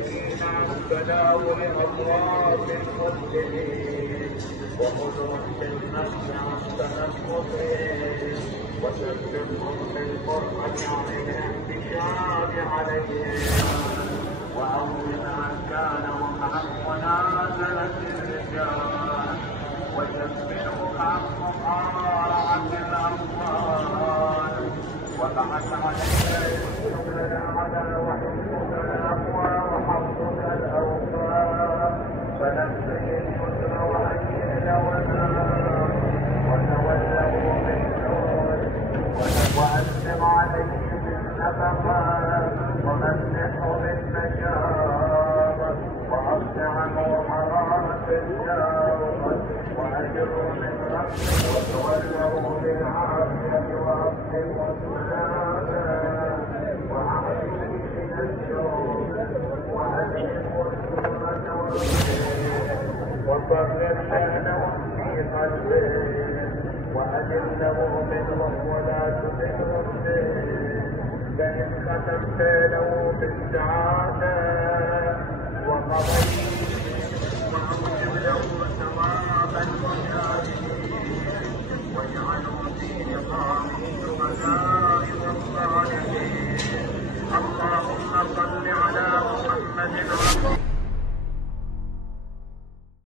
ربنا ولأمراض المسلمين وخذهم بالنفس عن تنفسهم وسلمهم بالقرآن عليهم بشار عليهم وأول عن كانوا عن منازلة الرجال وشبههم عن مقارعة الأموال وبعث عليهم لنا على وحفظك الأقوى وحفظك الأوفى فنفسه اليسر وأكيد والنار وتولوا بالجود وأسلم عليهم النفقات ومسحوا بالنجار وأصنعوا حرارة الجار وأجروا من ربهم وتولوا بالعافية وأصلحوا السلامة وأعلموا من الجود وألحقوا السورة والخير وفرق بينهم في قلبهم وأجله منهم ولا تدرهم به فإن ختمت له بالسعادة وقضيت وأوجب له ثوابا وجاهدا